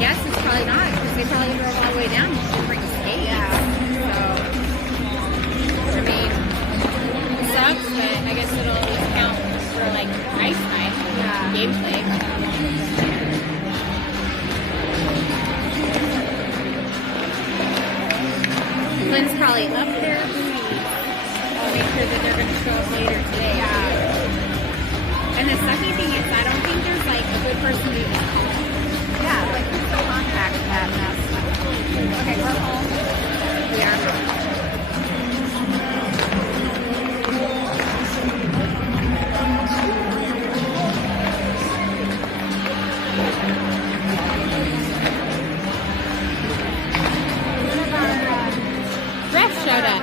guess it's probably not, because they probably drove all the way down to bring skates. Yeah. So, I mean, it sucks, but I guess it'll at least count for, like, ice time. Yeah. Gameplay. Lynn's probably up there. I'll make sure that they're going to show up later today. Yeah. And the sucky thing is, I don't think there's like a good person to just call. Yeah, like who's the contact that mess? Okay, we're home. We are home. Refs showed up.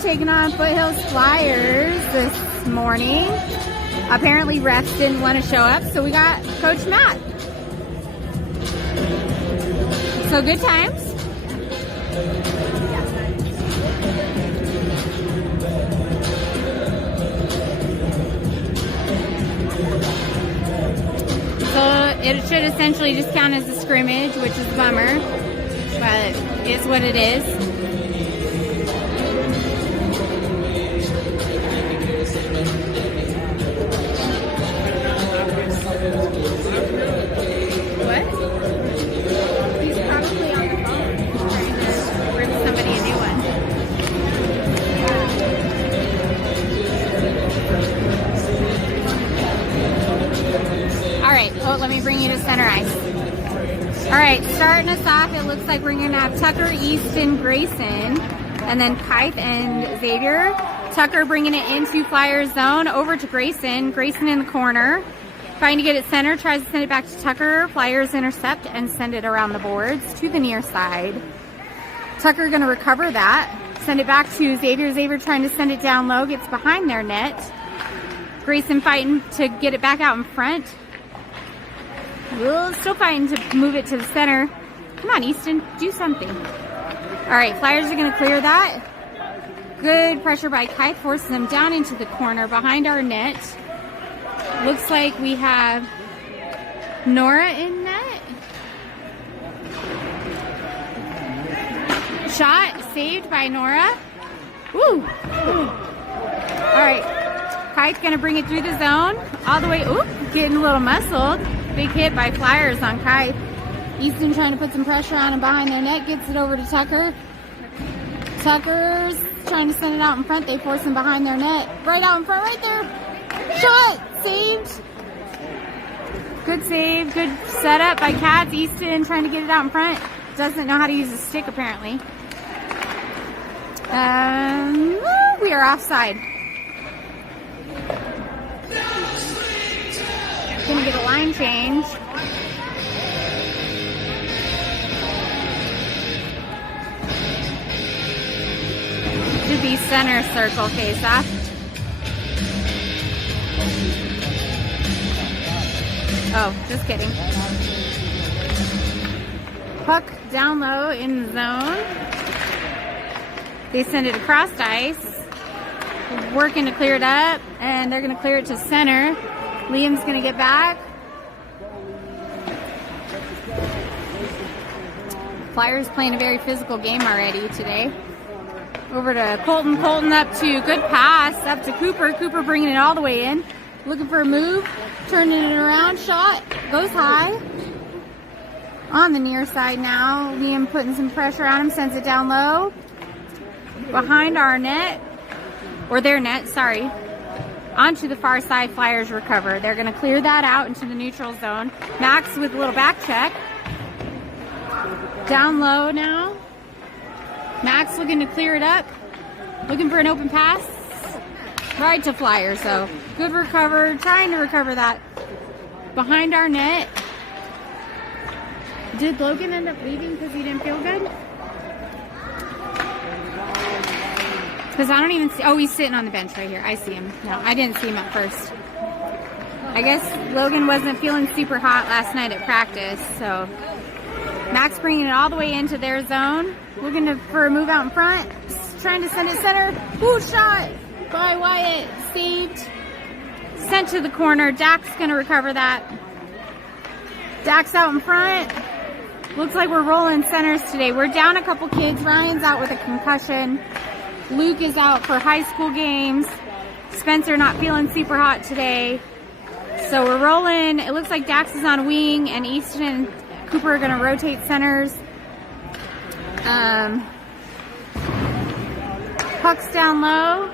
Taking on Foothills Flyers this morning. Apparently refs didn't want to show up, so we got Coach Matt. So good times. So it should essentially just count as a scrimmage, which is a bummer, but it's what it is. Let me bring you to center ice. All right, starting us off, it looks like we're going to have Tucker, Easton, Grayson, and then Kite and Xavier. Tucker bringing it into Flyer zone, over to Grayson. Grayson in the corner, trying to get it center, tries to send it back to Tucker. Flyers intercept and send it around the boards to the near side. Tucker going to recover that, send it back to Xavier. Xavier trying to send it down low, gets behind their net. Grayson fighting to get it back out in front. Still fighting to move it to the center. Come on, Easton, do something. All right, Flyers are going to clear that. Good pressure by Kite, forces them down into the corner behind our net. Looks like we have Nora in net. Shot saved by Nora. Woo! All right, Kite's going to bring it through the zone all the way. Ooh, getting a little muscled. Big hit by Flyers on Kite. Easton trying to put some pressure on him behind their net. Gets it over to Tucker. Tucker's trying to send it out in front. They force him behind their net. Right out in front, right there. Shot! Saved. Good save, good setup by Cats. Easton trying to get it out in front. Doesn't know how to use a stick apparently. We are offside. Gonna get a line change. Should be center circle face off. Oh, just kidding. Puck down low in zone. They send it across ice. Working to clear it up, and they're going to clear it to center. Liam's going to get back. Flyers playing a very physical game already today. Over to Colton. Colton up to good pass up to Cooper. Cooper bringing it all the way in. Looking for a move. Turning it around. Shot. Goes high. On the near side now. Liam putting some pressure on him. Sends it down low. Behind our net. Or their net, sorry. Onto the far side. Flyers recover. They're going to clear that out into the neutral zone. Max with a little back check. Down low now. Max looking to clear it up. Looking for an open pass. Right to Flyers, so good recover. Trying to recover that behind our net. Did Logan end up leaving because he didn't feel good? Because I don't even see. Oh, he's sitting on the bench right here. I see him. No, I didn't see him at first. I guess Logan wasn't feeling super hot last night at practice, so Max bringing it all the way into their zone. Looking for a move out in front. Trying to send it center. Ooh, shot by Wyatt. Saved. Sent to the corner. Dak's going to recover that. Dak's out in front. Looks like we're rolling centers today. We're down a couple kids. Ryan's out with a concussion. Luke is out for high school games. Spencer not feeling super hot today. So we're rolling. It looks like Dax is on wing, and Easton and Cooper are going to rotate centers. Puck's down low.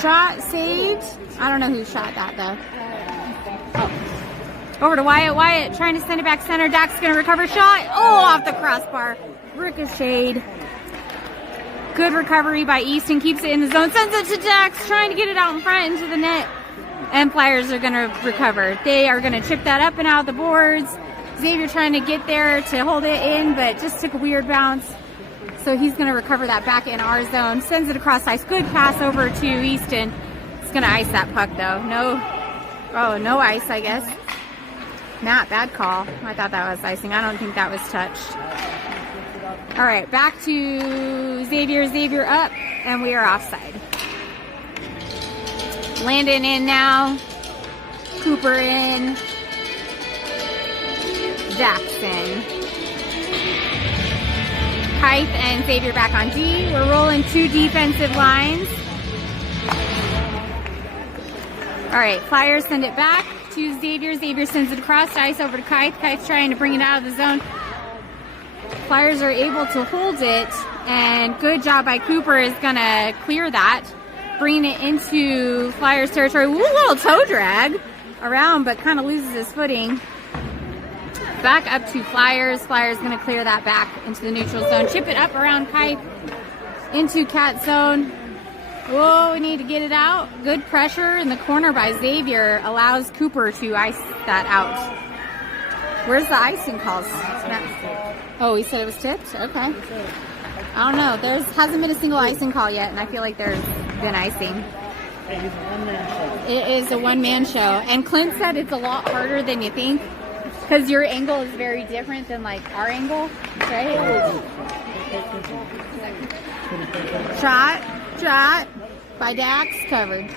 Shot saved. I don't know who shot that though. Oh. Over to Wyatt. Wyatt trying to send it back center. Dak's going to recover. Shot. Oh, off the crossbar. Ricocheted. Good recovery by Easton. Keeps it in the zone. Sends it to Dax. Trying to get it out in front into the net. And Flyers are going to recover. They are going to chip that up and out the boards. Xavier trying to get there to hold it in, but just took a weird bounce. So he's going to recover that back in our zone. Sends it across ice. Good pass over to Easton. It's going to ice that puck, though. No ice, I guess. Not bad call. I thought that was icing. I don't think that was touched. All right, back to Xavier. Xavier up, and we are offside. Landon in now. Cooper in. Jackson. Hythe and Xavier back on D. We're rolling two defensive lines. All right, Flyers send it back to Xavier. Xavier sends it across ice over to Hythe. Hythe's trying to bring it out of the zone. Flyers are able to hold it, and good job by Cooper is going to clear that. Bringing it into Flyers territory. Ooh, little toe drag around, but kind of loses his footing. Back up to Flyers. Flyers going to clear that back into the neutral zone. Chip it up around Hythe into Cat zone. Whoa, we need to get it out. Good pressure in the corner by Xavier allows Cooper to ice that out. Where's the icing calls? Oh, he said it was tipped? Okay. I don't know. There hasn't been a single icing call yet, and I feel like there's been icing. It is a one-man show. And Clint said it's a lot harder than you think because your angle is very different than, like, our angle, right? Shot by Dax, covered.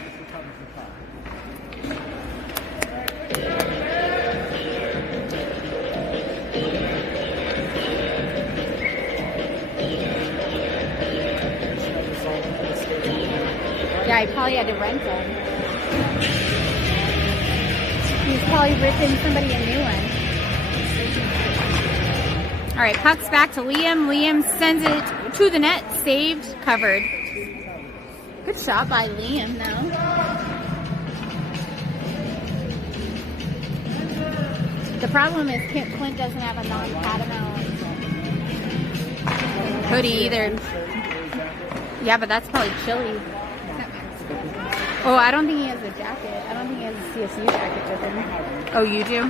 Yeah, he probably had to rent them. He's probably ripping somebody a new one. All right, puck's back to Liam. Liam sends it to the net. Saved, covered. Good shot by Liam, though. problem is Clint doesn't have a non-Catamount hoodie either. Yeah, but that's probably chilly. Oh, I don't think he has a jacket. I don't think he has a CSU jacket with him. Oh, you do?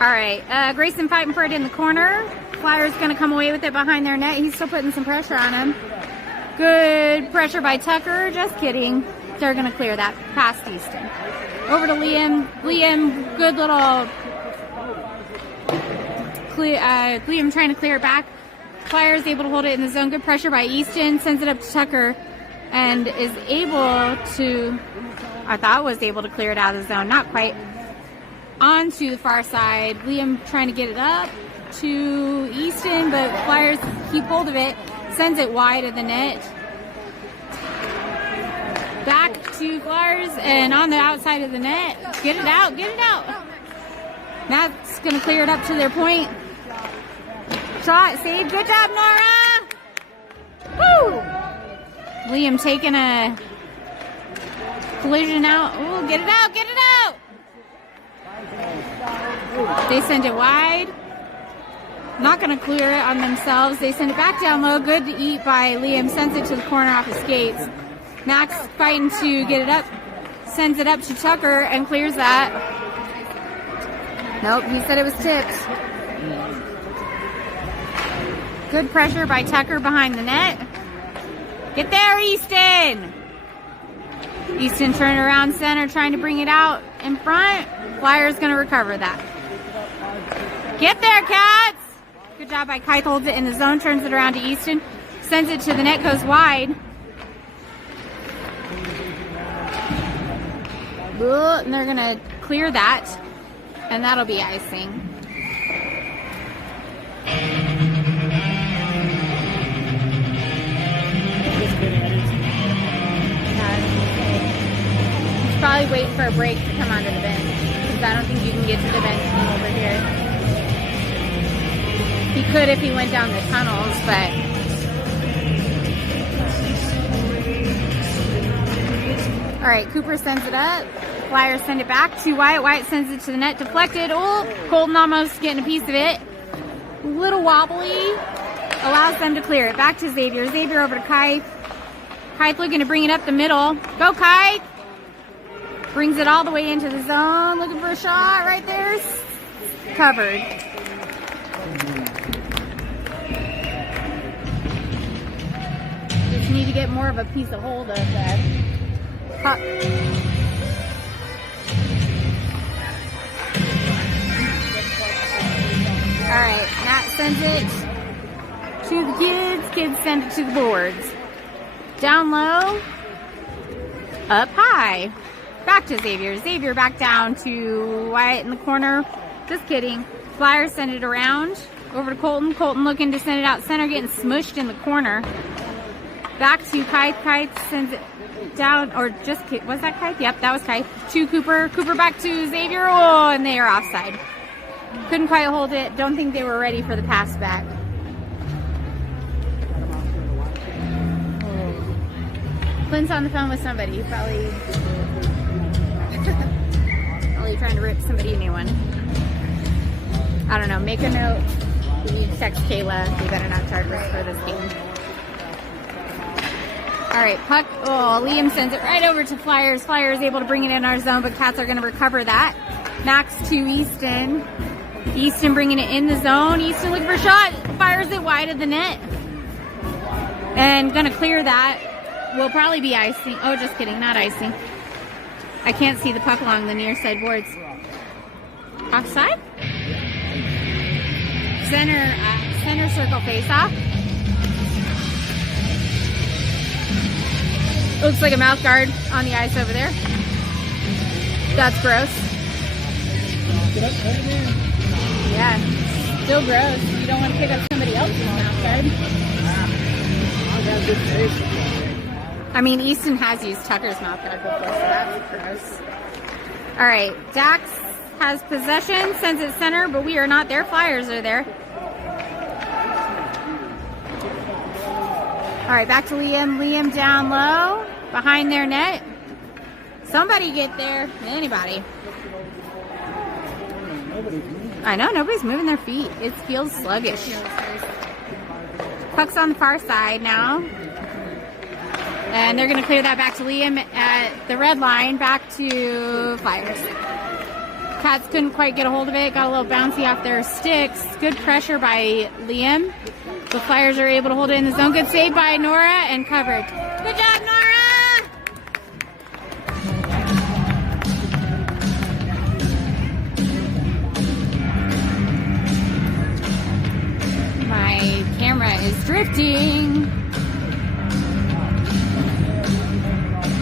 All right, Grayson fighting for it in the corner. Flyer's gonna come away with it behind their net. He's still putting some pressure on him. Good pressure by Tucker. Just kidding. They're gonna clear that past Easton. Over to Liam. Liam, good little Liam trying to clear it back. Flyer's able to hold it in the zone. Good pressure by Easton. Sends it up to Tucker and is able to, I thought was able to clear it out of the zone. Not quite. Onto the far side. Liam trying to get it up to Easton, but Flyers keep hold of it. Sends it wide of the net. Back to Flyers and on the outside of the net. Get it out, get it out. That's going to clear it up to their point. Shot, save. Good job, Nora. Woo! Liam taking a collision out. Ooh, get it out, get it out. They send it wide. Not going to clear it on themselves. They send it back down low. Good to eat by Liam. Sends it to the corner off his skates. Max fighting to get it up. Sends it up to Tucker and clears that. Nope, he said it was tipped. Good pressure by Tucker behind the net. Get there, Easton! Easton turning around center, trying to bring it out in front. Flyer's going to recover that. Get there, Cats! Good job by Kite. Holds it in the zone, turns it around to Easton. Sends it to the net, goes wide. And they're going to clear that. And that'll be icing. He's probably waiting for a break to come onto the bench. Because I don't think you can get to the bench from over here. He could if he went down the tunnels, but... Alright, Cooper sends it up. Flyers send it back to Wyatt. Wyatt sends it to the net, deflected. Oh, Colton almost getting a piece of it. A little wobbly. Allows them to clear it. Back to Xavier. Xavier over to Kite. Kite looking to bring it up the middle. Go, Kite! Brings it all the way into the zone. Looking for a shot right there. Covered. Just need to get more of a piece of hold of that puck. Alright, Matt sends it to the kids. Kids send it to the boards. Down low. Up high. Back to Xavier. Xavier back down to Wyatt in the corner. Just kidding. Flyers send it around. Over to Colton. Colton looking to send it out center. Getting smushed in the corner. Back to Kite. Kite sends it down. Or just, was that Kite? Yep, that was Kite. To Cooper. Cooper back to Xavier. Oh, and they are offside. Couldn't quite hold it. Don't think they were ready for the pass back. Clint's on the phone with somebody. He's probably trying to rip somebody a new one. I don't know. Make a note. We need to text Kayla. They better not charge us for this game. Alright, puck. Oh, Liam sends it right over to Flyers. Flyers able to bring it in our zone, but Cats are going to recover that. Max to Easton. Easton bringing it in the zone. Easton looking for a shot. Fires it wide of the net. And going to clear that. Will probably be icing. Oh, just kidding. Not icing. I can't see the puck along the near side boards. Offside? Center circle face-off. Looks like a mouth guard on the ice over there. That's gross. Yeah, still gross. You don't want to pick up somebody else's mouth guard. I mean, Easton has used Tucker's mouth guard before, so that's gross. All right, Dax has possession, sends it center, but we are not there. Flyers are there. All right, back to Liam. Liam down low, behind their net. Somebody get there. Anybody. I know, nobody's moving their feet. It feels sluggish. Puck's on the far side now. And they're going to clear that back to Liam at the red line, back to Flyers. Cats couldn't quite get a hold of it, got a little bouncy off their sticks. Good pressure by Liam. The Flyers are able to hold it in the zone. Good save by Nora and covered. Good job, Nora! My camera is drifting.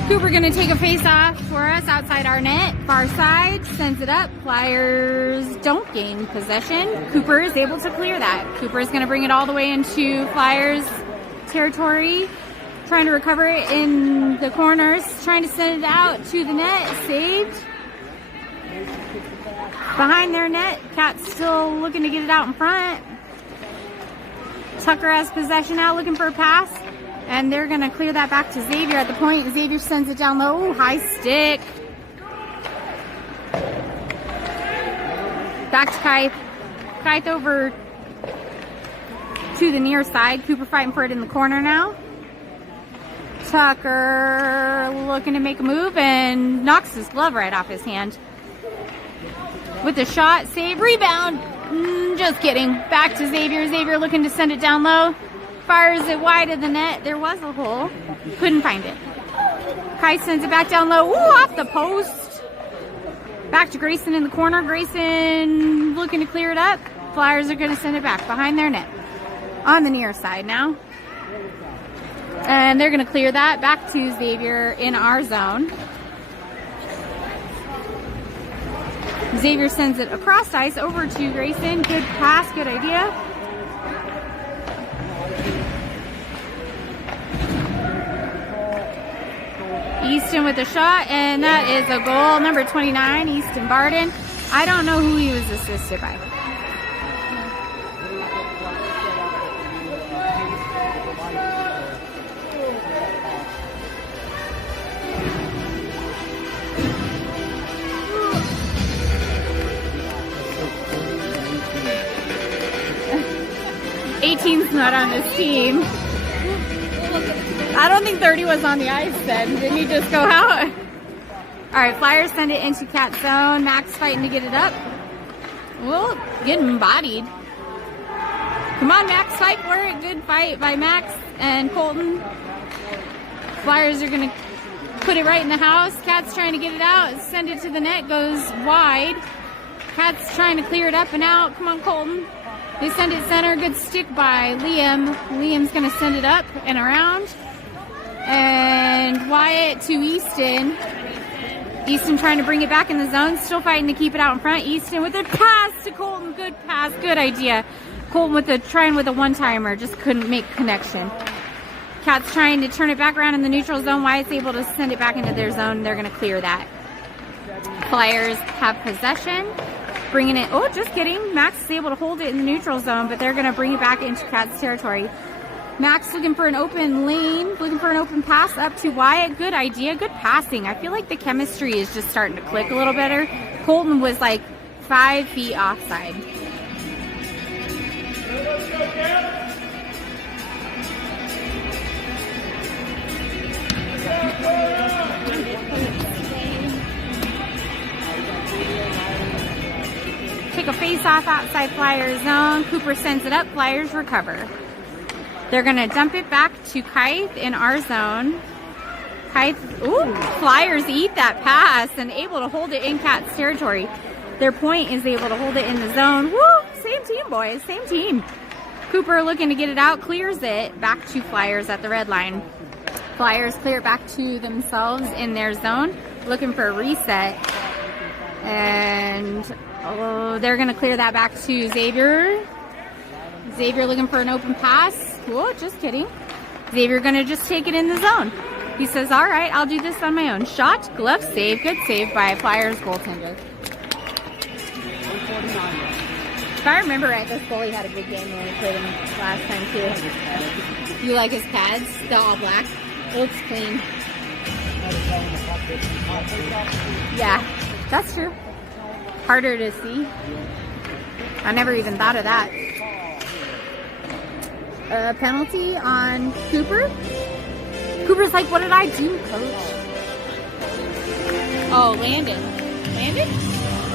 Cooper gonna take a face off for us outside our net. Far side, sends it up. Flyers don't gain possession. Cooper is able to clear that. Cooper is gonna bring it all the way into Flyers territory. Trying to recover it in the corners. Trying to send it out to the net. Saved. Behind their net. Cat's still looking to get it out in front. Tucker has possession now, looking for a pass. And they're going to clear that back to Xavier at the point. Xavier sends it down low. Ooh, high stick. Back to Kite. Kite over to the near side. Cooper fighting for it in the corner now. Tucker looking to make a move and knocks his glove right off his hand. With the shot, save, rebound. Just kidding. Back to Xavier. Xavier looking to send it down low. Fires it wide of the net. There was a hole. Couldn't find it. Kai sends it back down low. Ooh, off the post. Back to Grayson in the corner. Grayson looking to clear it up. Flyers are going to send it back behind their net. On the near side now. And they're going to clear that back to Xavier in our zone. Xavier sends it across ice over to Grayson. Good pass, good idea. Easton with a shot, and that is a goal. Number 29, Easton Barden. I don't know who he was assisted by. '18's not on this team. I don't think 30 was on the ice then. Didn't he just go out? All right, Flyers send it into Cat zone. Max fighting to get it up. Well, getting bodied. Come on, Max, fight for it. Good fight by Max and Colton. Flyers are going to put it right in the house. Cat's trying to get it out. Send it to the net. Goes wide. Cat's trying to clear it up and out. Come on, Colton. They send it center. Good stick by Liam. Liam's going to send it up and around. And Wyatt to Easton. Easton trying to bring it back in the zone. Still fighting to keep it out in front. Easton with a pass to Colton. Good pass. Good idea. Colton with trying with a one-timer. Just couldn't make connection. Cat's trying to turn it back around in the neutral zone. Wyatt's able to send it back into their zone. They're going to clear that. Flyers have possession. Bringing it. Oh, just kidding. Max is able to hold it in the neutral zone, but they're going to bring it back into Cat's territory. Max looking for an open lane, looking for an open pass up to Wyatt. Good idea, good passing. I feel like the chemistry is just starting to click a little better. Colton was like 5 feet offside. Take a face off outside Flyers zone. Cooper sends it up. Flyers recover. They're going to dump it back to Kite in our zone. Kite, ooh, Flyers eat that pass and able to hold it in Cat's territory. Their point is able to hold it in the zone. Woo, same team, boys, same team. Cooper looking to get it out, clears it back to Flyers at the red line. Flyers clear it back to themselves in their zone, looking for a reset. And they're going to clear that back to Xavier. Xavier looking for an open pass. Whoa, just kidding. Xavier going to just take it in the zone. He says, all right, I'll do this on my own. Shot, glove save. Good save by Flyers goaltender. If I remember right, this goalie had a good game when we played him last time too. You like his pads? The all black? It looks clean. Yeah, that's true. harder to see. I never even thought of that. Penalty on Cooper. Cooper's like, what did I do, coach? Oh, Landon.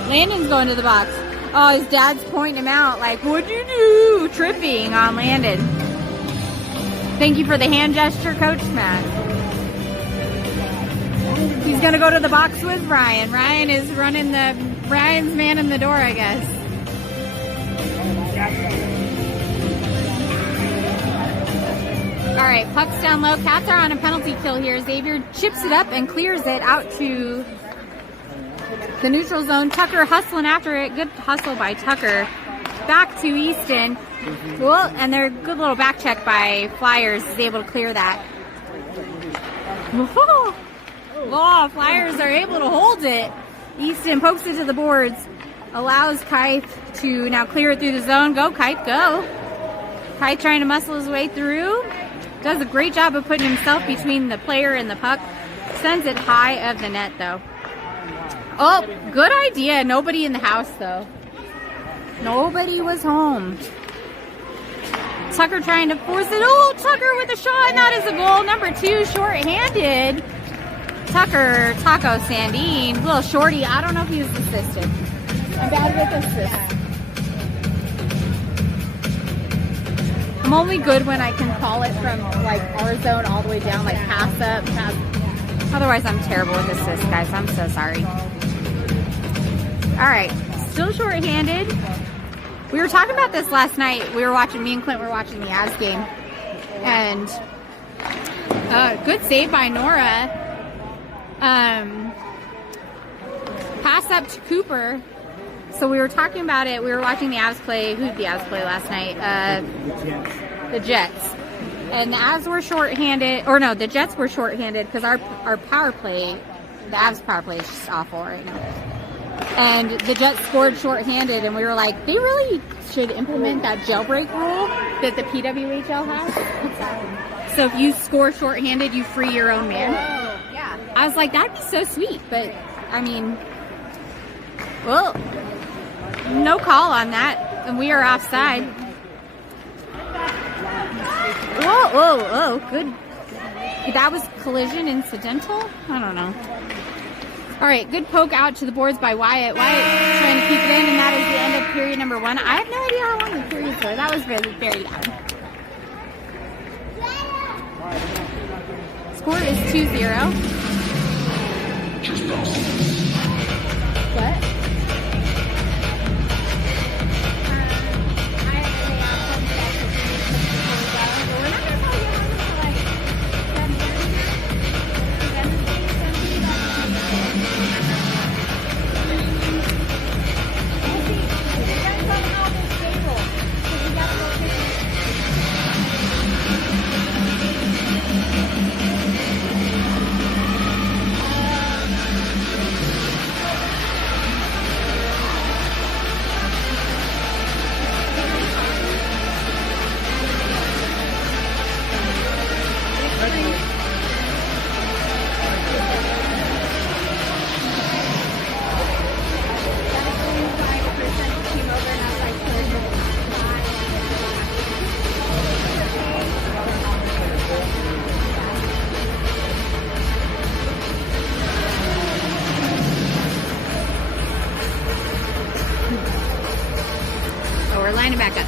Landon's going to the box. Oh, his dad's pointing him out like, what'd you do? Tripping on Landon. Thank you for the hand gesture, Coach Matt. He's going to go to the box with Ryan. Ryan is Ryan's man in the door, I guess. All right, puck's down low. Cats are on a penalty kill here. Xavier chips it up and clears it out to the neutral zone. Tucker hustling after it. Good hustle by Tucker. Back to Easton. Well, and their good little back check by Flyers is able to clear that. Oh, Flyers are able to hold it. Easton pokes it to the boards. Allows Kite to now clear it through the zone. Go, Kite, go. Kite trying to muscle his way through. Does a great job of putting himself between the player and the puck. Sends it high of the net, though. Oh, good idea. Nobody in the house, though. Nobody was home. Tucker trying to force it. Oh, Tucker with a shot, and that is a goal. Number 2, short-handed. Tucker, Taco Sandine, little shorty. I don't know if he was assisted. I'm bad with assists. I'm only good when I can call it from like our zone all the way down, like pass up, pass. Otherwise, I'm terrible with assists, guys. I'm so sorry. All right, still short-handed. We were talking about this last night. Me and Clint were watching the Avs game. And good save by Nora. Pass up to Cooper. So we were talking about it. We were watching the Avs play. Who did the Avs play last night? The Jets. And the Avs were shorthanded. Or no, the Jets were shorthanded because our power play, the Avs power play is just awful right now. And the Jets scored shorthanded, and we were like, they really should implement that jailbreak rule that the PWHL has. So if you score shorthanded, you free your own man. Oh, yeah. I was like, that'd be so sweet. But, I mean, well, no call on that, and we are offside. Whoa, good. That was collision incidental? I don't know. All right, good poke out to the boards by Wyatt. Wyatt trying to keep it in, and that is the end of period number 1. I have no idea how long the periods were. That was very, very long. Score is 2-0. What? We're lining back up.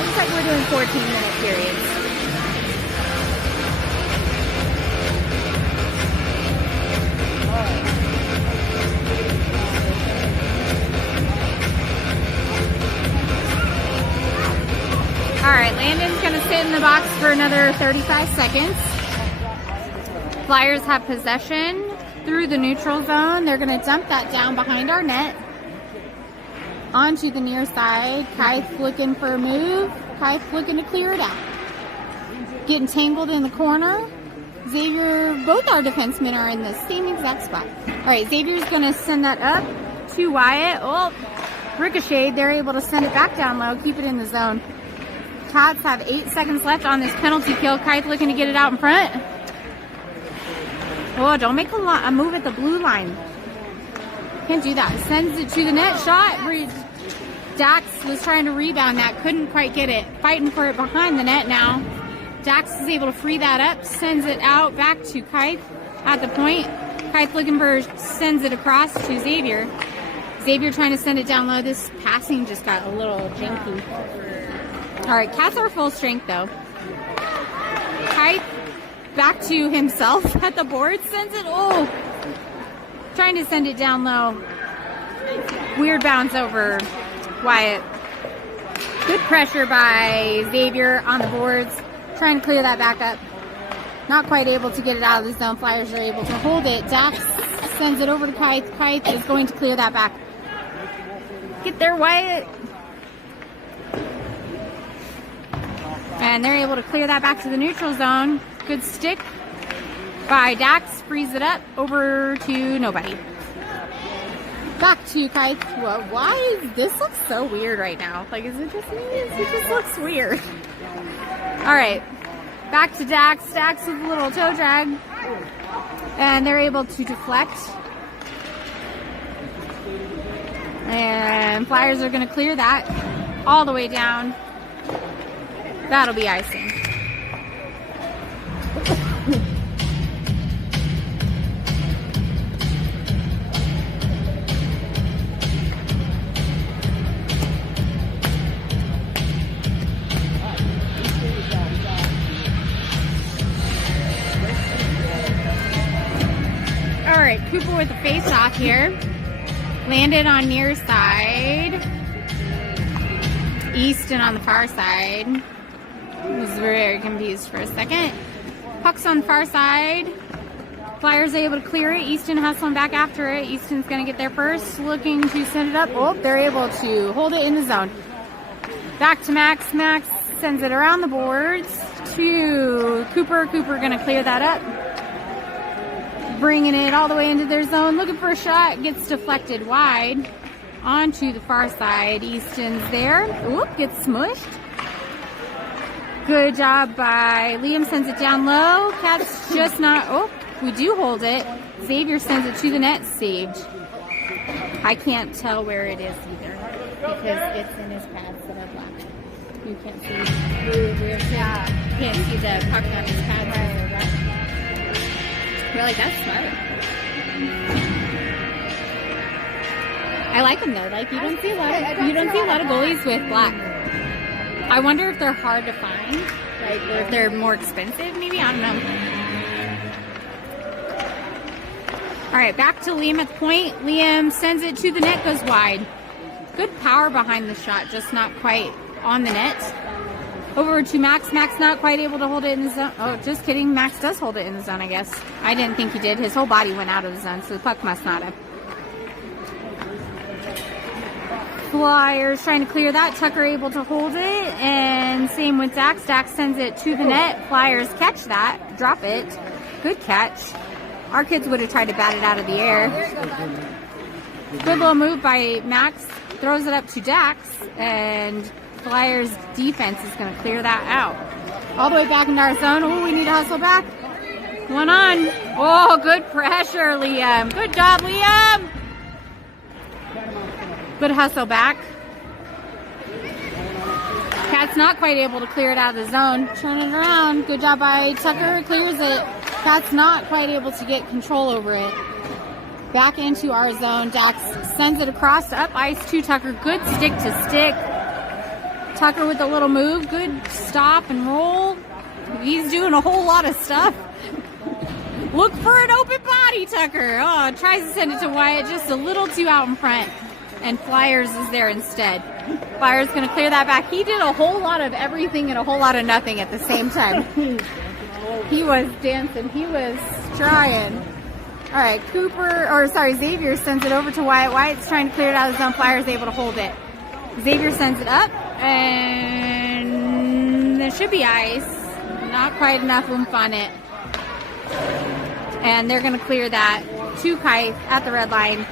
Looks like we're doing 14-minute periods. All right, Landon's going to sit in the box for another 35 seconds. Flyers have possession through the neutral zone. They're going to dump that down behind our net. Onto the near side. Kite looking for a move. Kite looking to clear it out. Getting tangled in the corner. Xavier, both our defensemen are in the same exact spot. All right, Xavier's going to send that up to Wyatt. Oh, ricocheted. They're able to send it back down low, keep it in the zone. Cats have 8 seconds left on this penalty kill. Kite looking to get it out in front. Oh, don't make a move at the blue line. Can't do that. Sends it to the net. Shot. Dax was trying to rebound that. Couldn't quite get it. Fighting for it behind the net now. Dax is able to free that up. Sends it out back to Kite at the point. Kite looking for, sends it across to Xavier. Xavier trying to send it down low. This passing just got a little janky. All right, Cats are full strength though. Kite back to himself at the board. Sends it. Oh, trying to send it down low. Weird bounce over Wyatt. Good pressure by Xavier on the boards. Trying to clear that back up. Not quite able to get it out of the zone. Flyers are able to hold it. Dax sends it over to Kite. Kite is going to clear that back. Get there, Wyatt. And they're able to clear that back to the neutral zone. Good stick by Dax. Frees it up over to nobody. Back to Kite. Well, why is this looks so weird right now? Like, is it just me? It just looks weird. All right. Back to Dax. Dax with a little toe drag. And they're able to deflect. And Flyers are going to clear that all the way down. That'll be icing. All right, Cooper with the face-off here. Landed on near side. Easton on the far side. Was very confused for a second. Puck's on the far side. Flyers able to clear it. Easton hustling back after it. Easton's going to get there first. Looking to send it up. Oh, they're able to hold it in the zone. Back to Max. Max sends it around the boards to Cooper. Cooper going to clear that up. Bringing it all the way into their zone. Looking for a shot. Gets deflected wide onto the far side. Easton's there. Oop, gets smushed. Good job by Liam. Sends it down low. Cat's just not. Oh, we do hold it. Xavier sends it to the net. Saved. I can't tell where it is either because it's in his pads that are black. You can't see. Yeah. Can't see the puck on his pads. Right. You're like, that's smart. I like them though. Like you don't see a lot of goalies with black. I wonder if they're hard to find, like, or if they're more expensive. Maybe, I don't know. All right, back to Liam at the point. Liam sends it to the net, goes wide. Good power behind the shot, just not quite on the net. Over to Max. Max not quite able to hold it in the zone. Oh, just kidding. Max does hold it in the zone, I guess. I didn't think he did. His whole body went out of the zone, so the puck must not have. Flyers trying to clear that. Tucker able to hold it. And same with Dax. Dax sends it to the net. Flyers catch that. Drop it. Good catch. Our kids would have tried to bat it out of the air. Good little move by Max. Throws it up to Dax. And Flyers defense is going to clear that out. All the way back into our zone. Oh, we need to hustle back. One on. Oh, good pressure, Liam. Good job, Liam. Good hustle back. Cat's not quite able to clear it out of the zone. Turn it around. Good job by Tucker. Clears it. Cat's not quite able to get control over it. Back into our zone. Dax sends it across to up ice to Tucker. Good stick to stick. Tucker with a little move. Good stop and roll. He's doing a whole lot of stuff. Look for an open body, Tucker. Oh, tries to send it to Wyatt. Just a little too out in front. And Flyers is there instead. Flyers going to clear that back. He did a whole lot of everything and a whole lot of nothing at the same time. He was dancing. He was trying. All right, Xavier sends it over to Wyatt. Wyatt's trying to clear it out of the zone. Flyers able to hold it. Xavier sends it up, and there should be ice. Not quite enough oomph on it. And they're going to clear that to Kite at the red line.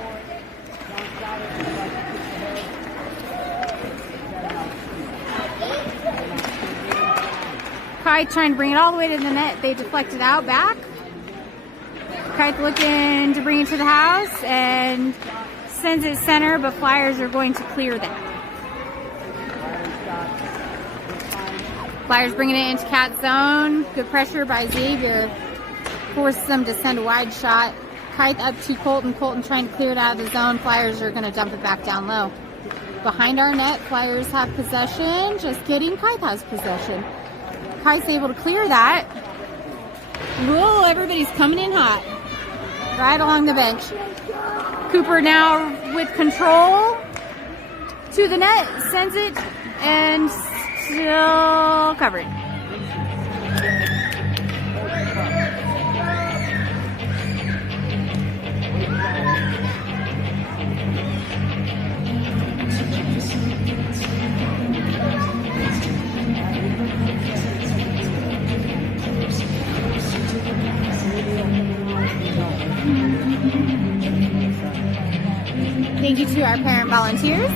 Kite trying to bring it all the way to the net. They deflect it out back. Kite looking to bring it to the house and sends it center, but Flyers are going to clear that. Flyers bringing it into Cat zone. Good pressure by Xavier. Forces them to send a wide shot. Kite up to Colton. Colton trying to clear it out of the zone. Flyers are going to dump it back down low. Behind our net, Flyers have possession. Just kidding, Kite has possession. Kite's able to clear that. Whoa, everybody's coming in hot. Right along the bench. Cooper now with control. To the net, sends it, and still covered. Thank you to our parent volunteers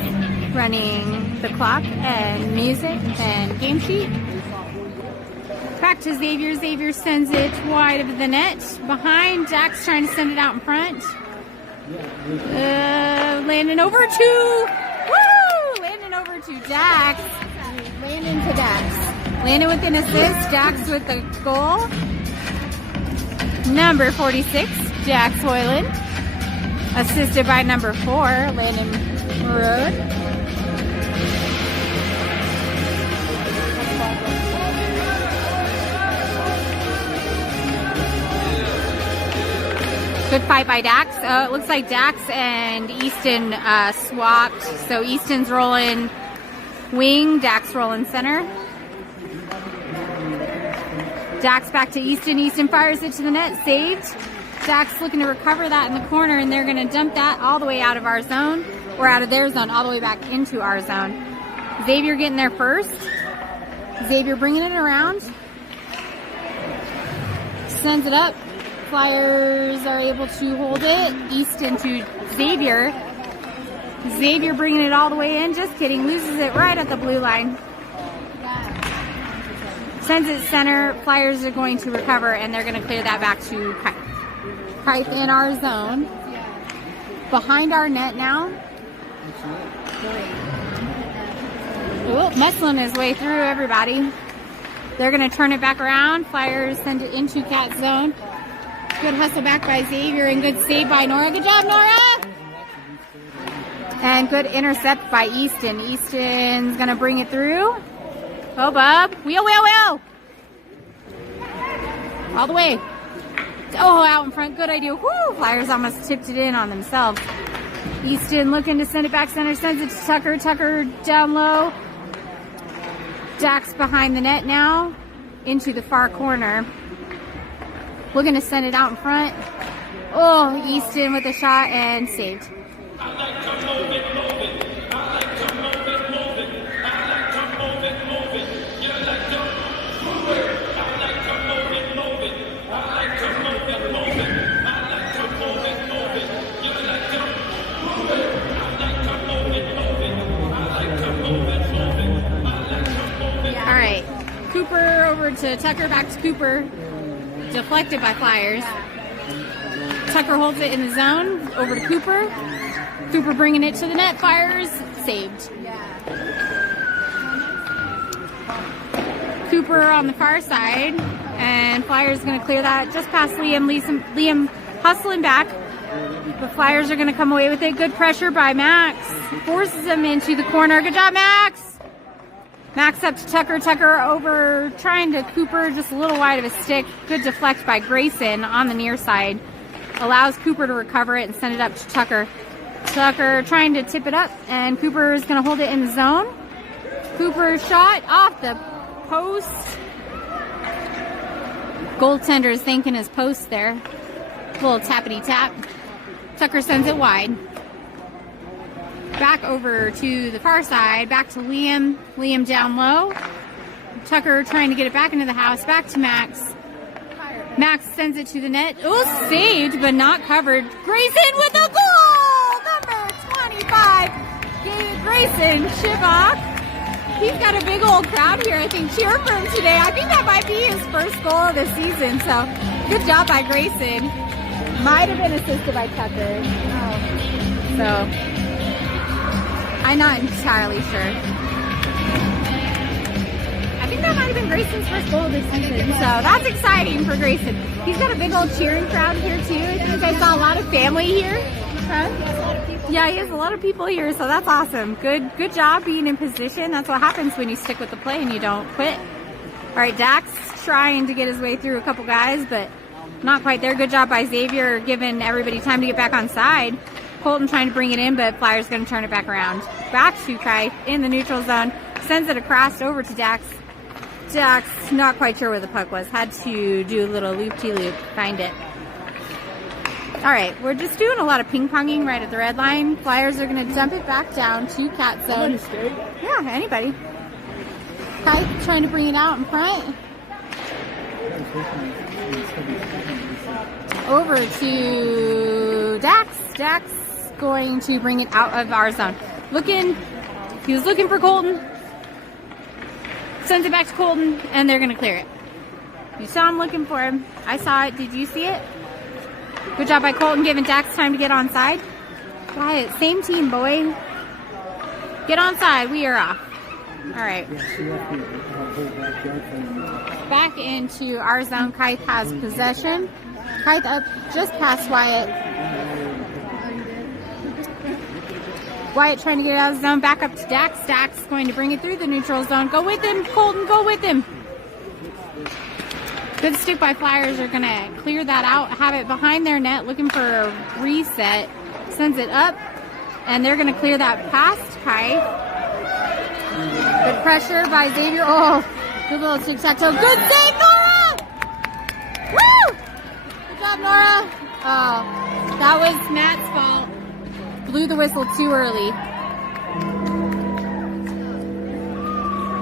running the clock and music and game sheet. Back to Xavier. Xavier sends it wide of the net. Behind, Jack's trying to send it out in front. Landing over to, woo! Landing over to Jax. Landing to Dax. Landing with an assist. Jax with the goal. Number 46, Jax Hoyland. Assisted by number 4, Landon Road. Good fight by Dax. It looks like Dax and Easton swapped. So Easton's rolling wing, Dax rolling center. Dax back to Easton. Easton fires it to the net, saved. Dax looking to recover that in the corner, and they're going to dump that all the way out of our zone, or out of their zone, all the way back into our zone. Xavier getting there first. Xavier bringing it around. Sends it up. Flyers are able to hold it. Easton to Xavier. Xavier bringing it all the way in. Just kidding. Loses it right at the blue line. Sends it center. Flyers are going to recover, and they're going to clear that back to Kite. Kite in our zone. Behind our net now. Oh, muscling his way through everybody. They're going to turn it back around. Flyers send it into Cat zone. Good hustle back by Xavier and good save by Nora. Good job, Nora! And good intercept by Easton. Easton's going to bring it through. Oh, Bub. Wheel, wheel, wheel! All the way. Oh, out in front. Good idea. Woo! Flyers almost tipped it in on themselves. Easton looking to send it back center. Sends it to Tucker. Tucker down low. Dax behind the net now. Into the far corner. Looking to send it out in front. Oh, Easton with a shot and saved. All right, Cooper over to Tucker, back to Cooper. Deflected by Flyers. Tucker holds it in the zone. Over to Cooper. Cooper bringing it to the net. Fires. Saved. Cooper on the far side. And Flyers going to clear that just past Liam. Liam hustling back. The Flyers are going to come away with it. Good pressure by Max. Forces him into the corner. Good job, Max. Max up to Tucker. Tucker over trying to Cooper, just a little wide of a stick. Good deflect by Grayson on the near side. Allows Cooper to recover it and send it up to Tucker. Tucker trying to tip it up, and Cooper is going to hold it in the zone. Cooper shot off the post. Goaltender is thanking his post there. Little tappity tap. Tucker sends it wide. Back over to the far side, back to Liam. Liam down low. Tucker trying to get it back into the house, back to Max. Max sends it to the net. Oh, saved, but not covered. Grayson with a goal! Number 25, Grayson Shibach. He's got a big old crowd here, I think, cheering for him today. I think that might be his first goal of the season, so good job by Grayson. Might have been assisted by Tucker. Oh. So, I'm not entirely sure. I think that might have been Grayson's first goal this season, so that's exciting for Grayson. He's got a big old cheering crowd here too. I think I saw a lot of family here. Huh? Yeah, he has a lot of people here, so that's awesome. Good job being in position. That's what happens when you stick with the play and you don't quit. All right, Dax trying to get his way through a couple guys, but not quite there. Good job by Xavier, giving everybody time to get back on side. Colton trying to bring it in, but Flyers going to turn it back around. Back to Kai in the neutral zone. Sends it across over to Dax. Dax, not quite sure where the puck was. Had to do a little loop-de-loop, find it. All right, we're just doing a lot of ping-ponging right at the red line. Flyers are going to dump it back down to Cat zone. Yeah, anybody. Kai trying to bring it out in front. Over to Dax. Dax going to bring it out of our zone. He was looking for Colton. Sends it back to Colton, and they're going to clear it. You saw him looking for him. I saw it. Did you see it? Good job by Colton, giving Dax time to get on side. Quiet. Same team, boy. Get on side. We are off. All right. Back into our zone. Kite has possession. Kite up just past Wyatt. Wyatt trying to get it out of the zone. Back up to Dax. Dax going to bring it through the neutral zone. Go with him, Colton. Go with him. Good stick by Flyers. Are going to clear that out. Have it behind their net. Looking for a reset. Sends it up. And they're going to clear that past Kai. Good pressure by Xavier. Oh, good little tic-tac-toe. Good save, Nora! Woo! Good job, Nora. Oh, that was Matt's fault. Blew the whistle too early.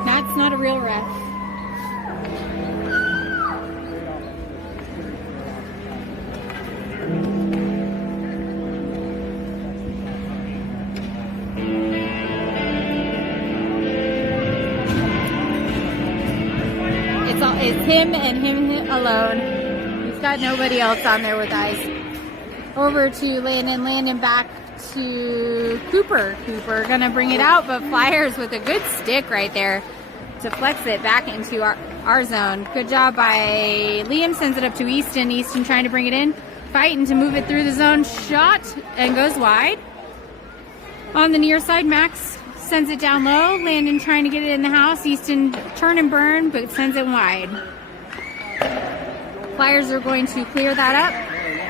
Matt's not a real ref. It's him and him alone. He's got nobody else on there with eyes. Over to Landon. Landon back to Cooper. Cooper gonna bring it out, but Flyers with a good stick right there to flex it back into our zone. Good job by Liam. Sends it up to Easton. Easton trying to bring it in. Fighting to move it through the zone. Shot and goes wide. On the near side, Max sends it down low. Landon trying to get it in the house. Easton turn and burn, but sends it wide. Flyers are going to clear that up.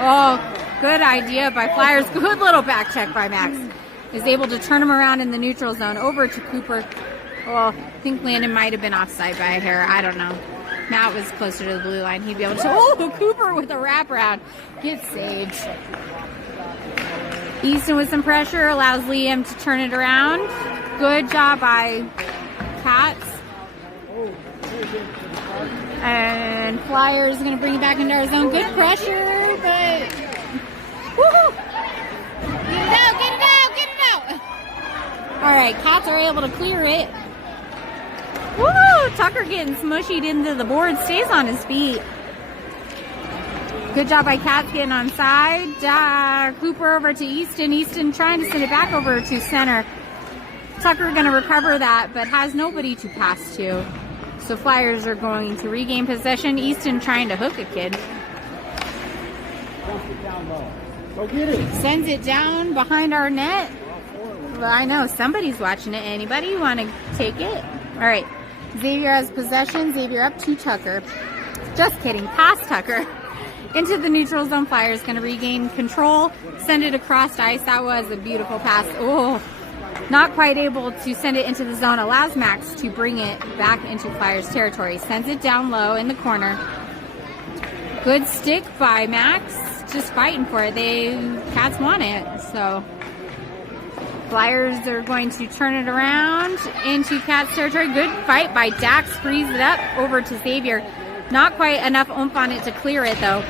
Oh, good idea by Flyers. Good little back check by Max. Is able to turn him around in the neutral zone. Over to Cooper. Oh, I think Landon might have been offside by a hair. I don't know. Matt was closer to the blue line. He'd be able to. Oh, Cooper with a wraparound. Gets saved. Easton with some pressure allows Liam to turn it around. Good job by Cats. And Flyers going to bring it back into our zone. Good pressure, but woohoo! Get it out, get it out, get it out! All right, Cats are able to clear it. Woo! Tucker getting smushied into the board, stays on his feet. Good job by Cats getting on side. Cooper over to Easton. Easton trying to send it back over to center. Tucker going to recover that, but has nobody to pass to. So Flyers are going to regain possession. Easton trying to hook a kid. Go get it. Sends it down behind our net. Well, I know somebody's watching it. Anybody want to take it? All right. Xavier has possession. Xavier up to Tucker. Just kidding. Past Tucker. Into the neutral zone. Flyers going to regain control. Send it across ice. That was a beautiful pass. Oh, not quite able to send it into the zone. Allows Max to bring it back into Flyers territory. Sends it down low in the corner. Good stick by Max. Just fighting for it. Cats want it. So Flyers are going to turn it around into Cats territory. Good fight by Dax. Frees it up over to Xavier. Not quite enough oomph on it to clear it though.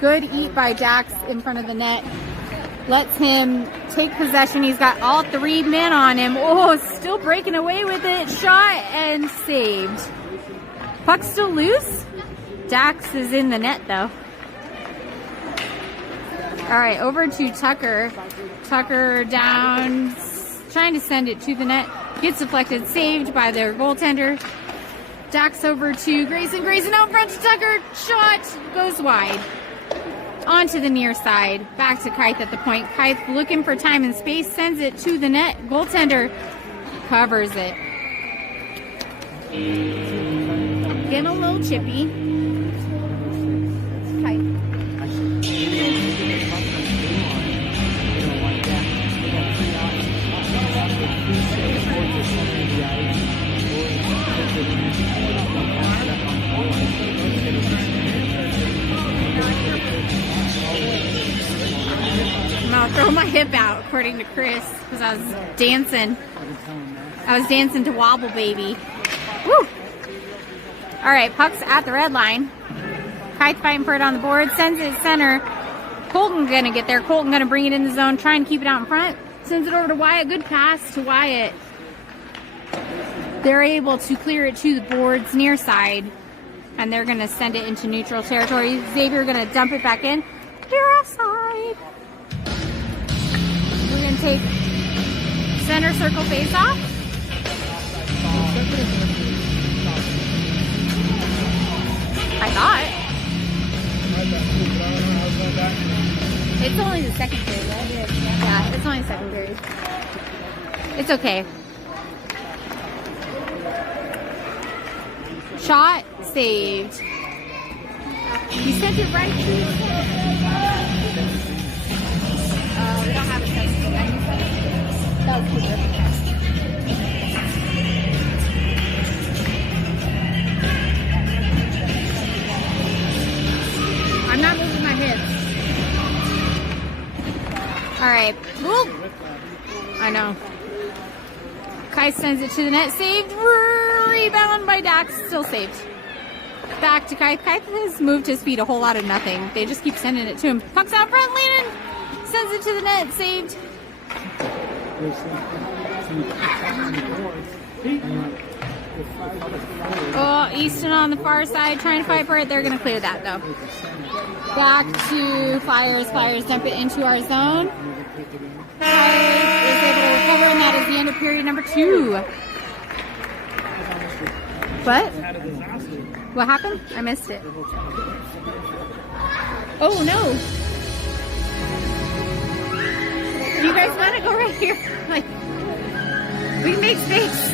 Good eat by Dax in front of the net. Lets him take possession. He's got all three men on him. Oh, still breaking away with it. Shot and saved. Puck still loose. Dax is in the net though. All right, over to Tucker. Tucker down, trying to send it to the net. Gets deflected, saved by their goaltender. Dax over to Grayson. Grayson out front to Tucker. Shot goes wide. Onto the near side. Back to Kythe at the point. Kythe looking for time and space. Sends it to the net. Goaltender covers it. Getting a little chippy. Kythe. I'll throw my hip out, according to Chris, because I was dancing. I was dancing to Wobble Baby. Woo! All right, puck's at the red line. Kythe fighting for it on the board, sends it center. Colton gonna get there. Colton gonna bring it in the zone, try and keep it out in front. Sends it over to Wyatt. Good pass to Wyatt. They're able to clear it to the boards near side, and they're gonna send it into neutral territory. Xavier gonna dump it back in. They're offside. We're gonna take center circle face off. I thought. It's only the second period, right? Yeah, it's only the second period. It's okay. Shot saved. You sent it right to we don't have a second period. That was Cooper. I'm not moving my hips. All right. Whoop. I know. Kai sends it to the net. Saved. Rebound by Dax. Still saved. Back to Kai. Kai has moved his feet a whole lot of nothing. They just keep sending it to him. Puck's out front. Landon sends it to the net. Saved. Oh, Easton on the far side trying to fight for it. They're going to clear that, though. Back to Flyers. Flyers dump it into our zone. Flyers is able to recover, and that is the end of period number 2. What? What happened? I missed it. Oh, no. Do you guys want to go right here? Like, we can make space.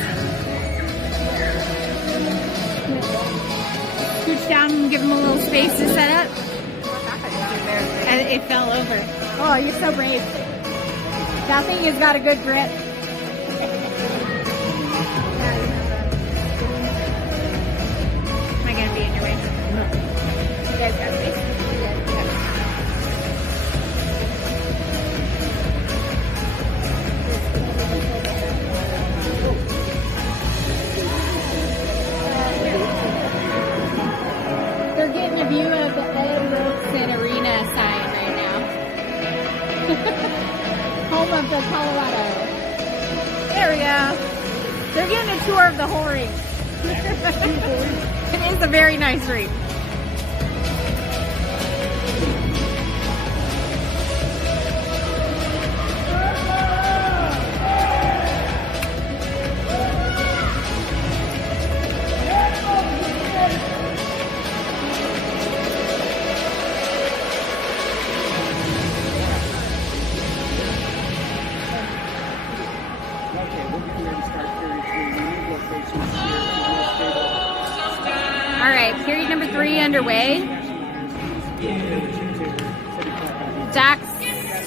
Scooch down and give him a little space to set up. And it fell over. Oh, you're so brave. That thing has got a good grip. Am I going to be in your way? No. You guys got space? They're getting a view of the Ed Wilson Arena sign right now. Home of the Colorado. There we go. They're getting a tour of the whole rink. It is a very nice rink. All right, period number 3 underway. Dax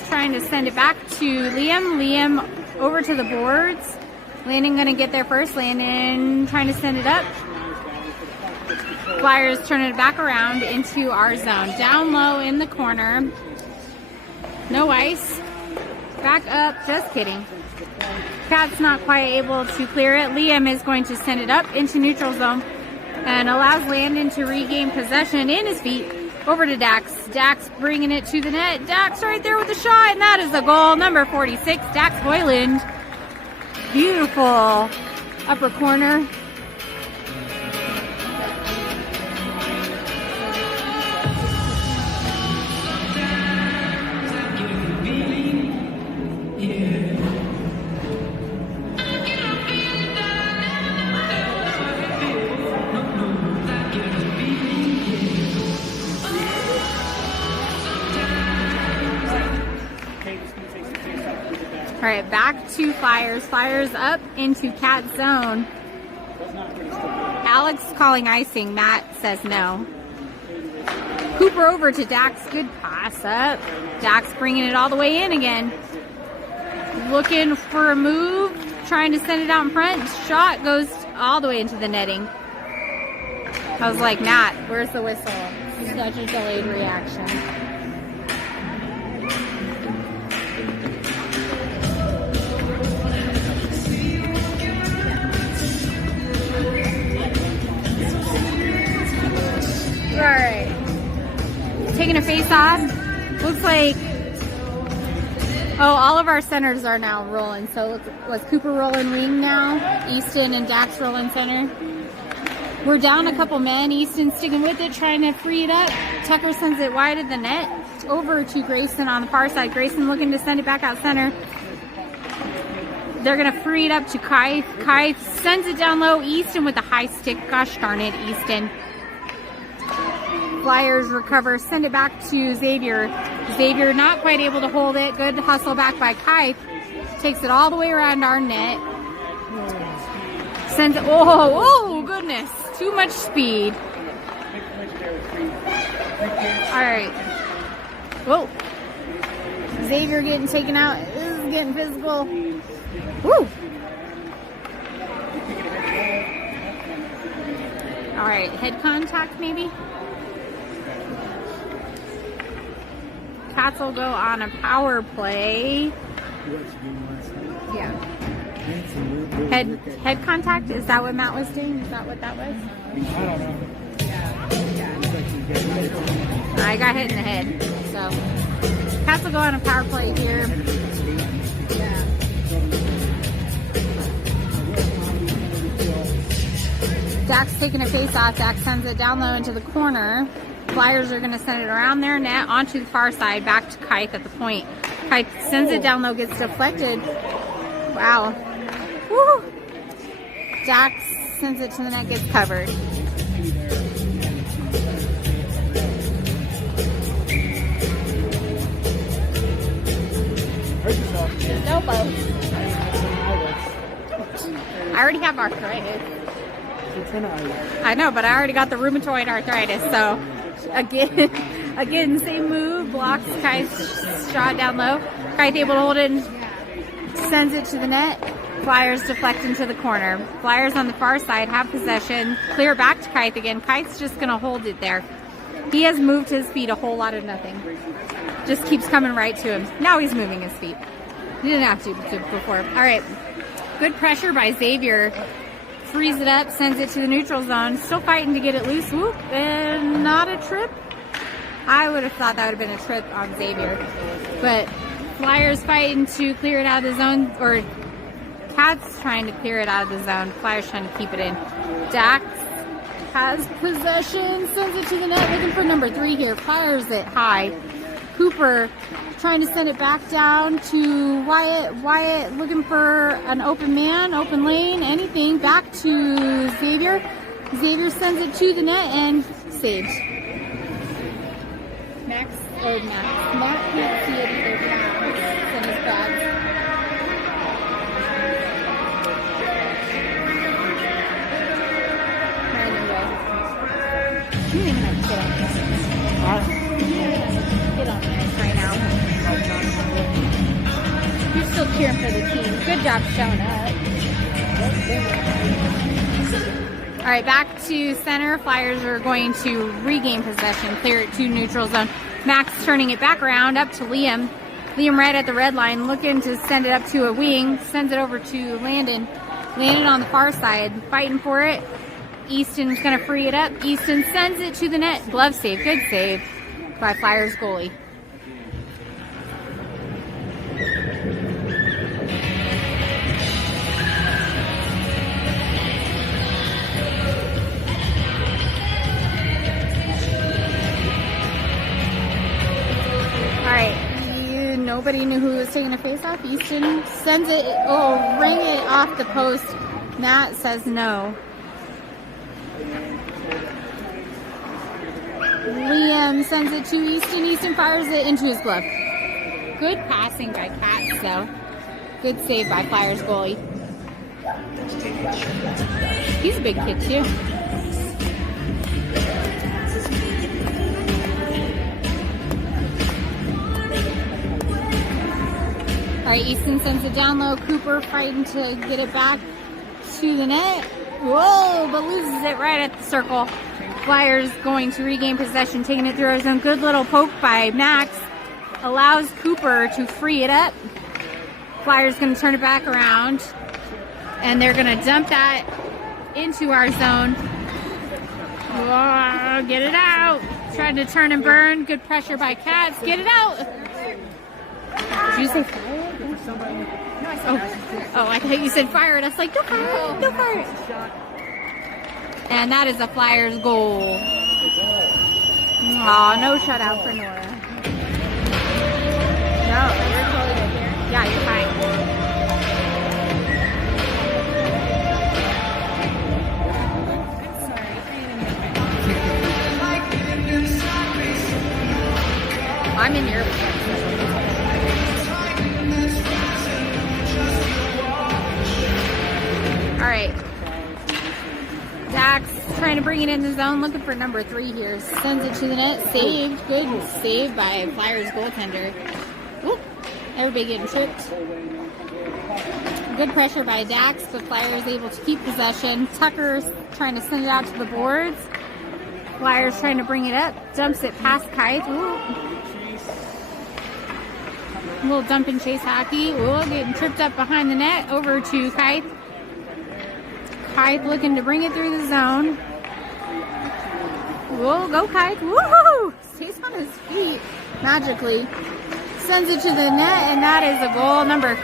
trying to send it back to Liam. Liam over to the boards. Landon gonna get there first. Landon trying to send it up. Flyers turning it back around into our zone. Down low in the corner. No ice. Back up. Just kidding. Pat's not quite able to clear it. Liam is going to send it up into neutral zone and allows Landon to regain possession in his feet. Over to Dax. Dax bringing it to the net. Dax right there with the shot, and that is a goal. Number 46, Dax Boyland. Beautiful upper corner. right, back to Flyers. Flyers up into Cat zone. Alex calling icing. Matt says no. Cooper over to Dax. Good pass up. Dax bringing it all the way in again. Looking for a move. Trying to send it out in front. Shot goes all the way into the netting. I was like, Matt, where's the whistle? Such a delayed reaction. All right. Taking a face off. Looks like, oh, all of our centers are now rolling. So was Cooper rolling wing now? Easton and Dax rolling center. We're down a couple men. Easton sticking with it, trying to free it up. Tucker sends it wide of the net. Over to Grayson on the far side. Grayson looking to send it back out center. They're going to free it up to Kai. Kai sends it down low. Easton with a high stick. Gosh darn it, Easton. Flyers recover. Send it back to Xavier. Xavier not quite able to hold it. Good hustle back by Kai. Takes it all the way around our net. Sends it. Oh, goodness. Too much speed. All right. Whoa. Xavier getting taken out. This is getting physical. Woo. All right. Head contact maybe. Cats will go on a power play. Yeah. Head contact? Is that what Matt was doing? Is that what that was? I don't know. I got hit in the head. So Cats will go on a power play here. Yeah. Dax taking a face off. Dax sends it down low into the corner. Flyers are going to send it around their net onto the far side, back to Kite at the point. Kite sends it down low, gets deflected. Wow. Woo! Dax sends it to the net, gets covered. Elbow. I already have arthritis. I know, but I already got the rheumatoid arthritis, so again, same move, blocks Kai's shot down low. Kai's able to hold it and sends it to the net. Flyers deflect into the corner. Flyers on the far side have possession. Clear back to Kite again. Kite's just going to hold it there. He has moved his feet a whole lot of nothing. Just keeps coming right to him. Now he's moving his feet. He didn't have to before. All right. Good pressure by Xavier. Frees it up, sends it to the neutral zone. Still fighting to get it loose. Whoop. And not a trip. I would have thought that would have been a trip on Xavier. But Flyers fighting to clear it out of the zone. Or Cats trying to clear it out of the zone. Flyers trying to keep it in. Dax has possession. Sends it to the net. Looking for number 3 here. Fires it high. Cooper trying to send it back down to Wyatt. Wyatt looking for an open man, open lane, anything. Back to Xavier. Xavier sends it to the net and saved. Matt can't see it either. It's in his bags. You don't even have to get on there. Get on there right now. You're still cheering for the team. Good job showing up. All right, back to center. Flyers are going to regain possession, clear it to neutral zone. Max turning it back around up to Liam. Liam right at the red line, looking to send it up to a wing. Sends it over to Landon. Landon on the far side, fighting for it. Easton's going to free it up. Easton sends it to the net. Glove save. Good save by Flyers goalie. All right. Nobody knew who was taking a face off. Easton sends it. Oh, ring it off the post. Matt says no. Liam sends it to Easton. Easton fires it into his glove. Good passing by Cats, though. Good save by Flyers goalie. He's a big kid too. All right, Easton sends it down low. Cooper fighting to get it back to the net. Whoa, but loses it right at the circle. Flyers going to regain possession, taking it through our zone. Good little poke by Max. Allows Cooper to free it up. Flyers going to turn it back around. And they're going to dump that into our zone. Whoa, get it out. Trying to turn and burn. Good pressure by Cats. Get it out. Did you say fire? No, I said Oh, I thought you said fire. And I was like, don't fire it. Don't fire it. And that is a Flyers goal. Aw, no shutout for Nora. No, you're totally good here. Yeah, you're fine. I'm in your All right. Dax trying to bring it in the zone, looking for number 3 here. Sends it to the net. Saved. Good save by Flyers goaltender. Whoop. Everybody getting tripped. Good pressure by Dax, but Flyers able to keep possession. Tucker's trying to send it out to the boards. Flyers trying to bring it up. Dumps it past Kite. Ooh. A little dump and chase hockey. Ooh, getting tripped up behind the net. Over to Kite. Kite looking to bring it through the zone. Whoa, go Kite. Woohoo! Stays on his feet magically. Sends it to the net, and that is a goal. Number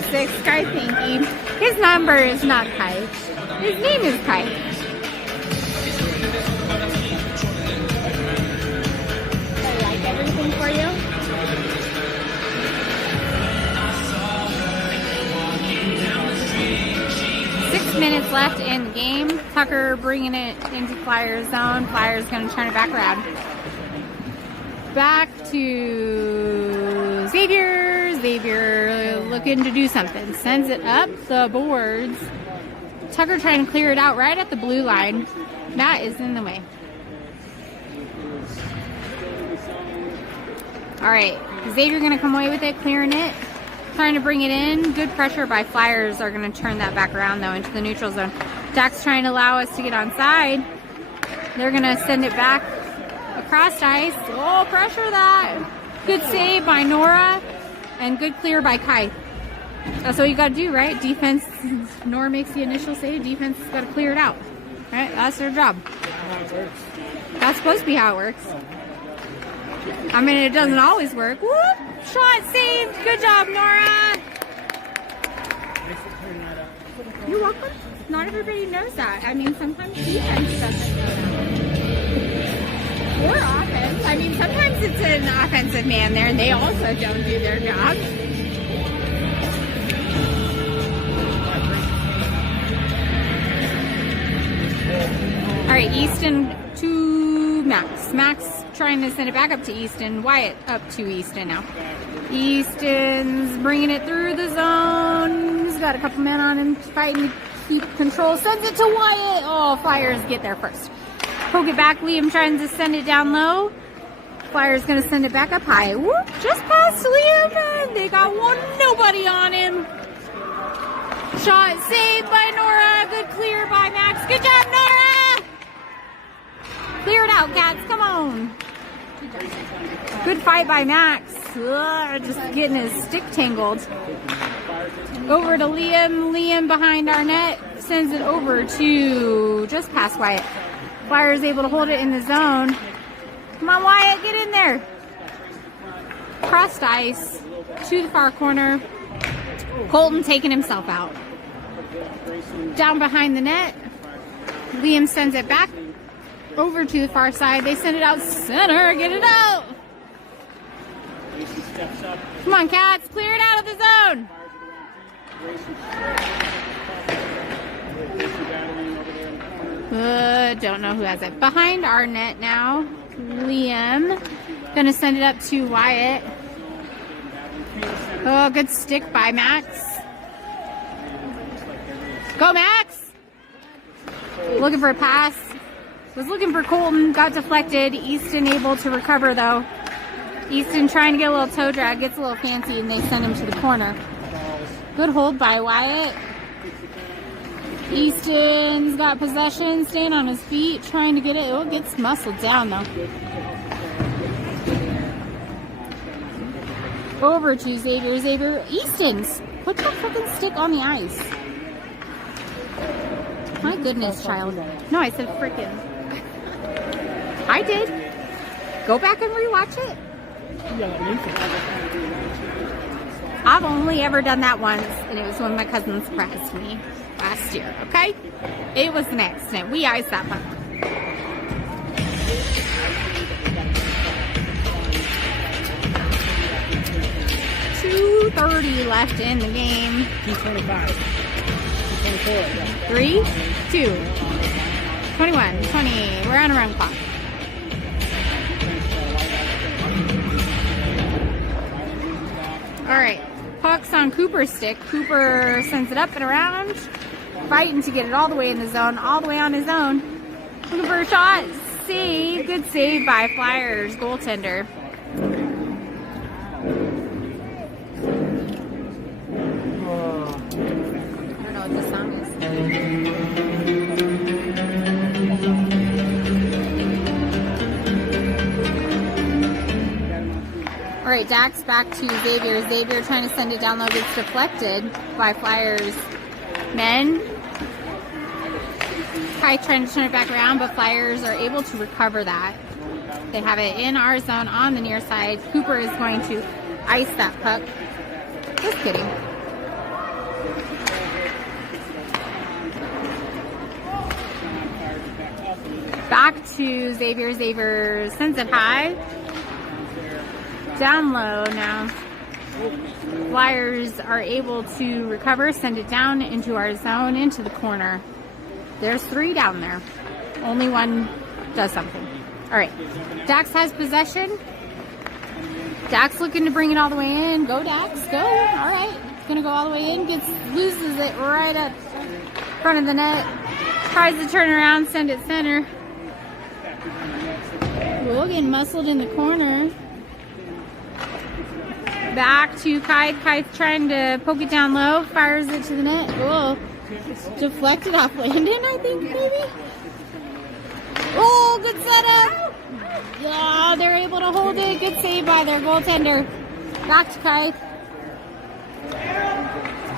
6, Kite Pinky. His number is not Kite. His name is Kite. I like everything for you. Minutes left in the game. Tucker bringing it into Flyers zone. Flyers going to turn it back around. Back to Xavier. Xavier looking to do something. Sends it up the boards. Tucker trying to clear it out right at the blue line. That is in the way. All right. Xavier going to come away with it, clearing it. Trying to bring it in. Good pressure by Flyers are going to turn that back around, though, into the neutral zone. Dax trying to allow us to get onside. They're going to send it back across ice. Oh, pressure that. Good save by Nora. And good clear by Kai. That's what you got to do, right? Defense, Nora makes the initial save. Defense has got to clear it out. Right? That's their job. That's supposed to be how it works. I mean, it doesn't always work. Whoop! Shot saved. Good job, Nora. You're welcome. Not everybody knows that. I mean, sometimes defense doesn't know that. Or offense. I mean, sometimes it's an offensive man there, and they also don't do their job. All right, Easton to Max. Max trying to send it back up to Easton. Wyatt up to Easton now. Easton's bringing it through the zone. He's got a couple men on him fighting to keep control. Sends it to Wyatt. Oh, Flyers get there first. Poke it back. Liam trying to send it down low. Flyers going to send it back up high. Whoop, just past Liam. And they got nobody on him. Shot saved by Nora. Good clear by Max. Good job, Nora. Clear it out, Cats. Come on. Good fight by Max. Ugh, just getting his stick tangled. Over to Liam. Liam behind our net. Sends it over to just past Wyatt. Flyers able to hold it in the zone. Come on, Wyatt. Get in there. Crossed ice to the far corner. Colton taking himself out. Down behind the net. Liam sends it back over to the far side. They send it out center. Get it out. Come on, Cats. Clear it out of the zone. Don't know who has it. Behind our net now. Liam. Gonna send it up to Wyatt. Oh, good stick by Max. Go, Max! Looking for a pass. Was looking for Colton. Got deflected. Easton able to recover, though. Easton trying to get a little toe drag. Gets a little fancy, and they send him to the corner. Good hold by Wyatt. Easton's got possession. Staying on his feet. Trying to get it. Oh, gets muscled down, though. Over to Xavier. Xavier. Easton's. Put that fucking stick on the ice. My goodness, child. No, I said frickin'. I did. Go back and rewatch it. I've only ever done that once, and it was when my cousin surprised me last year, okay? It was an accident. We iced that puck. .2:30 left in the game. 2:25. 2:24. 3, 2, 21, 20. We're on a run clock. All right, puck's on Cooper's stick. Cooper sends it up and around, fighting to get it all the way in the zone, all the way on his own. Looking for a shot. Save. Good save by Flyers goaltender. I don't know what this song is. All right, Dax back to Xavier. Xavier trying to send it down low, gets deflected by Flyers men. Kai trying to turn it back around, but Flyers are able to recover that. They have it in our zone on the near side. Cooper is going to ice that puck. Just kidding. Back to Xavier. Xavier sends it high. Down low now. Flyers are able to recover, send it down into our zone, into the corner. There's 3 down there. Only one does something. All right. Dax has possession. Dax looking to bring it all the way in. Go, Dax. Go. All right. It's going to go all the way in. Loses it right up front of the net. Tries to turn around, send it center. Logan muscled in the corner. Back to Kite. Kite's trying to poke it down low. Fires it to the net. Oh, deflected off Landon, I think, maybe. Oh, good setup. Yeah, they're able to hold it. Good save by their goaltender. Back to Kite.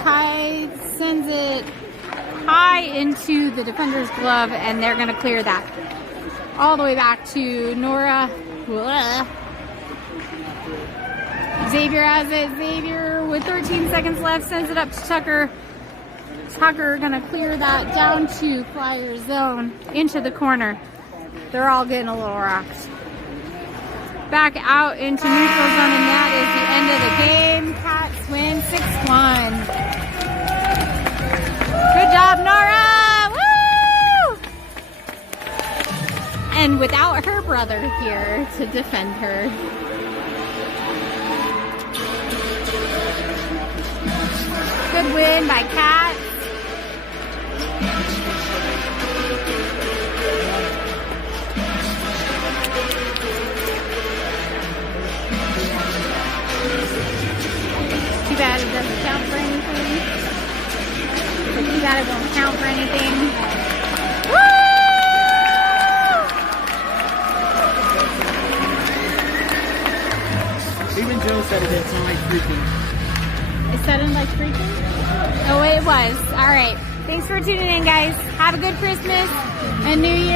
Kite sends it high into the defender's glove, and they're going to clear that. All the way back to Nora. Blah. Xavier has it. Xavier with 13 seconds left sends it up to Tucker. Tucker gonna clear that down to Flyers zone into the corner. They're all getting a little rocked. Back out into neutral zone, and that is the end of the game. Cats win 6-1. Good job, Nora! Woo! And without her brother here to defend her. Good win by Cats. Too bad it doesn't count for anything. Too bad it won't count for anything. Woo! Even Joe said it didn't sound like freaking. It sounded like freaking? Oh, it was. All right. Thanks for tuning in, guys. Have a good Christmas and New Year.